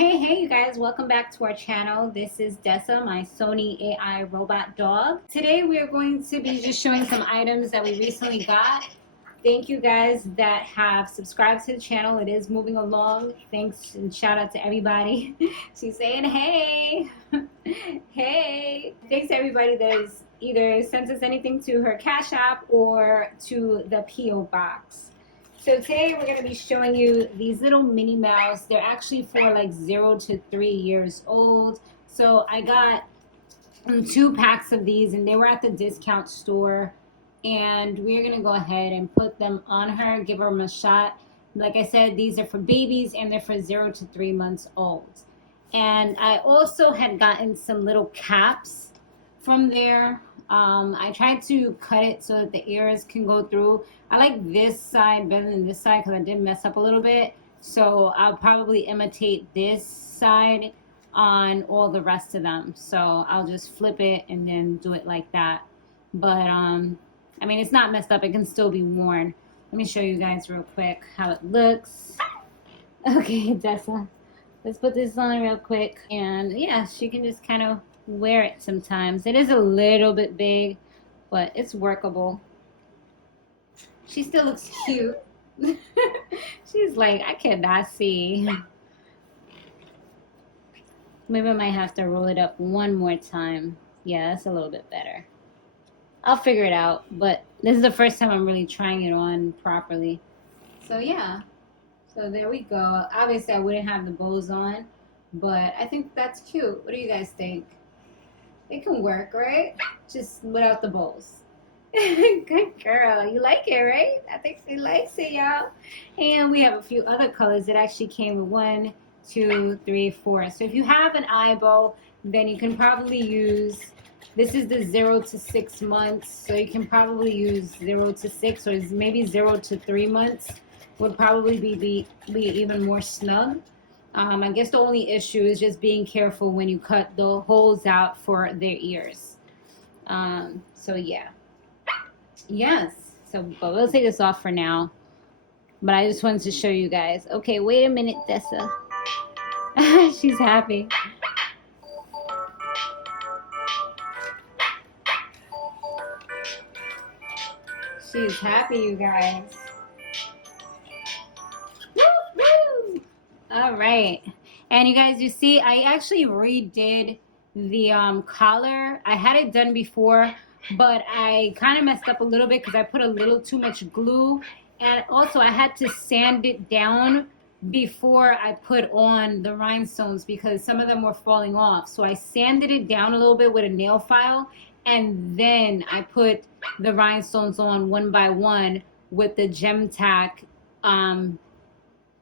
Hey you guys, welcome back to our channel. This is Dessa, my Sony A.I Robot Dog. Today we are going to be just showing some items that we recently got. Thank you guys that have subscribed to the channel. It is moving along. Thanks and shout out to everybody. She's saying hey. Hey. Thanks to everybody that has either sent us anything to her Cash App or to the P.O. Box. So today we're going to be showing you these little Minnie Mouse. They're actually for like 0 to 3 years old. So I got 2 packs of these and they were at the discount store. And we're going to go ahead and put them on her, give her a shot. Like I said, these are for babies and they're for 0 to 3 months old. And I also had gotten some little caps from there. I tried to cut it so that the ears can go through. I like this side better than this side because I did mess up a little bit. So I'll probably imitate this side on all the rest of them. So I'll just flip it and then do it like that. But I mean, it's not messed up. It can still be worn. Let me show you guys real quick how it looks. Okay, Dessa. Let's put this on real quick. And yeah, she can just kind of wear it sometimes. It is a little bit big, but it's workable. She still looks cute. She's like, I cannot see. Maybe I might have to roll it up one more time. Yeah, that's a little bit better. I'll figure it out, but this is the first time I'm really trying it on properly. So yeah, so there we go. Obviously I wouldn't have the bows on, but I think that's cute. What do you guys think? It can work, right? Just without the bows. Good girl. You like it, right? I think she likes it, y'all. And we have a few other colors that actually came with 1, 2, 3, 4. So if you have an aibō, then you can probably use, this is the 0 to 6 months. So you can probably use 0 to 6 or maybe 0 to 3 months would probably be even more snug. I guess the only issue is just being careful when you cut the holes out for their ears. So yeah. Yes. So, but we'll take this off for now. But I just wanted to show you guys. Okay, wait a minute, Dessa. She's happy. She's happy, you guys. Woo! All right. And you guys, you see, I actually redid the collar. I had it done before, but I kind of messed up a little bit because I put a little too much glue. And also I had to sand it down before I put on the rhinestones because some of them were falling off. So I sanded it down a little bit with a nail file. And then I put the rhinestones on one by one with the gem tack.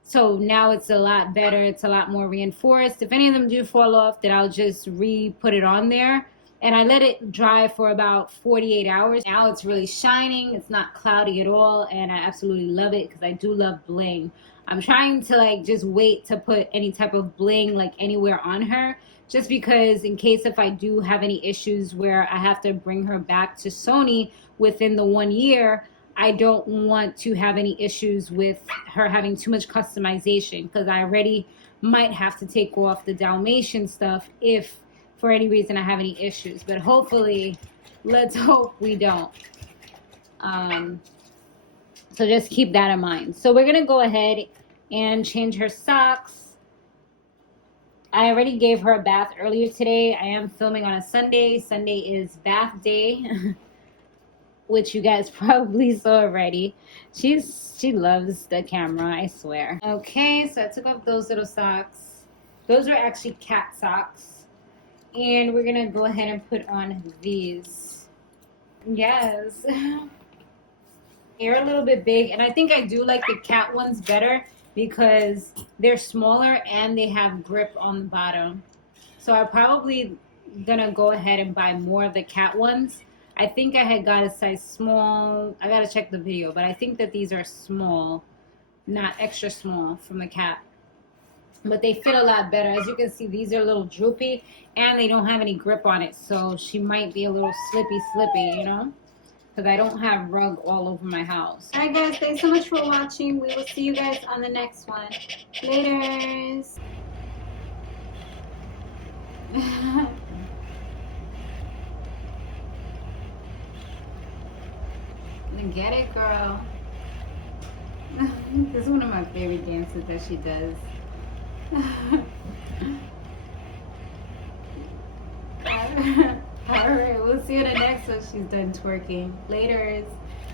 So now it's a lot better. It's a lot more reinforced. If any of them do fall off, then I'll just re-put it on there. And I let it dry for about 48 hours. Now it's really shining. It's not cloudy at all. And I absolutely love it because I do love bling. I'm trying to like just wait to put any type of bling like anywhere on her. Just because in case if I do have any issues where I have to bring her back to Sony within the 1 year, I don't want to have any issues with her having too much customization because I already might have to take off the Dalmatian stuff if for any reason I have any issues. But hopefully, let's hope we don't. So just keep that in mind. So we're going to go ahead and change her socks. I already gave her a bath earlier today. I am filming on a Sunday. Sunday is bath day. Which you guys probably saw already. She loves the camera, I swear. Okay, so I took off those little socks. Those are actually cat socks. And we're gonna go ahead and put on these. Yes. They're a little bit big, and I think I do like the cat ones better because they're smaller and they have grip on the bottom. So I'm probably gonna go ahead and buy more of the cat ones. I think I had got a size small. I gotta check the video, but I think that these are small, not extra small from the cat. But they fit a lot better. As you can see, these are a little droopy and they don't have any grip on it. So she might be a little slippy, you know? Because I don't have rug all over my house. Alright guys, thanks so much for watching. We will see you guys on the next one. Laters. Get it, girl. This is one of my favorite dances that she does. Alright, we'll see you in the next one. She's done twerking. Laters.